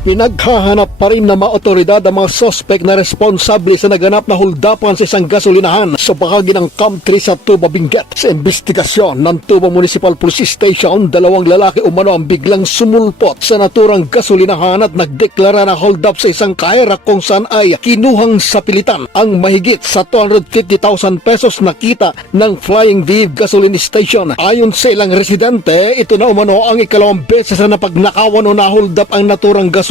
Pinaghahanap pa rin ng mga otoridad ang mga sospek na responsable sa naganap na huldapan sa isang gasolinahan sa bahagi ng Camp 3 sa Tuba, Benguet. Sa investigasyon ng Tuba Municipal Police Station, 2 lalaki umano ang biglang sumulpot sa naturang gasolinahan at nagdeklara na hold up sa isang kahera kung saan ay kinuhang sapilitan ang mahigit sa 250,000 pesos na kita ng Flying V Gasoline Station. Ayon sa ilang residente, ito na umano ang ikalawang beses na napagnakawan o na-hold up ang naturang gasolinahan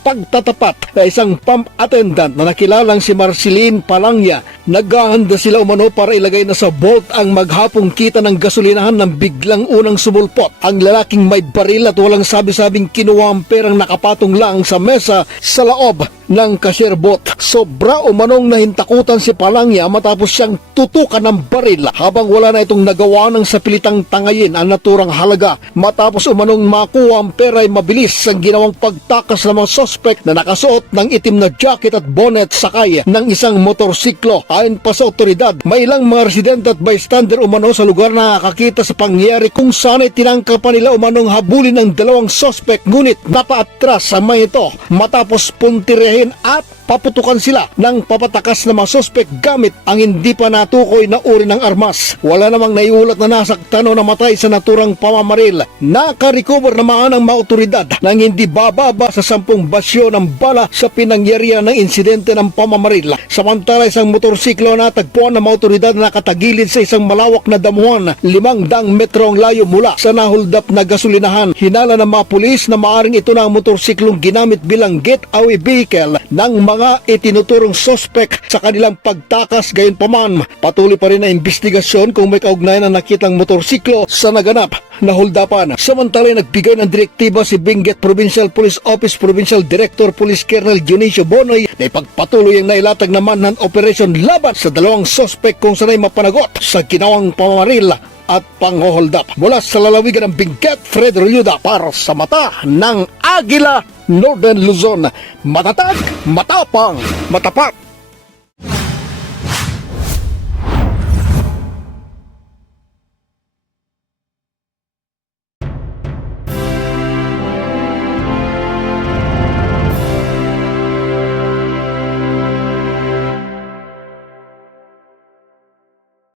pagtatapat na isang pump attendant na nakilalang si Marceline Palangya. Naghahanda sila umano para ilagay na sa vault ang maghapong kita ng gasolinahan nang biglang unang sumulpot ang lalaking may baril at walang sabi-sabing kinuha ang perang nakapatong lang sa mesa sa loob ng cashier booth. Sobra umanong nahintakutan si Palangya matapos siyang tutukan ng baril habang wala na itong nagawa ng sapilitang tangayin ang naturang halaga. Matapos umanong makuha ang pera ay mabilis ang ginawang pagtakas ng mga sospek na nakasuot ng itim na jacket at bonnet sakay ng isang motorsiklo. Ayon pa sa otoridad, may ilang mga residente at bystander umano sa lugar na nakakita sa pangyayari kung saan ay tinangkapan nila umanong habulin ng 2 sospek ngunit napaatras ang mga ito matapos puntirehin at paputukan sila ng papatakas ng mga sospek gamit ang hindi pa natukoy na uri ng armas. Wala namang naiulat na nasaktan o namatay sa naturang pamamaril. Nakarecover naman ang mga otoridad nang hindi bababa sa 10 basyo ng bala sa pinangyarihan ng insidente ng pamamaril. Samantala, isang motorsiklo na tagpuan ng mga otoridad na nakatagilid sa isang malawak na damuhan 500 metro ang layo mula sa nahuldap na gasolinahan. Hinala ng mga pulis na maaring ito na ang motorsiklong ginamit bilang getaway vehicle ng mga itinuturong sospek sa kanilang pagtakas. Gayunpaman, patuloy pa rin ang investigasyon kung may kaugnayan na nakitang motorsiklo sa naganap na huldapan. Samantala, nagbigay ng direktiba si Benguet Provincial Police Office Provincial Director Police Colonel Dionisio Bonoy na ipagpatuloy ang nailatag naman ng operasyon laban sa 2 sospek kung sanay mapanagot sa ginawang pamamaril at pang-hold up. Mula sa lalawigan ng Benguet, Fred Ryuda para sa Mata ng Agila, Northern Luzon. Matatag, matapang, matapat.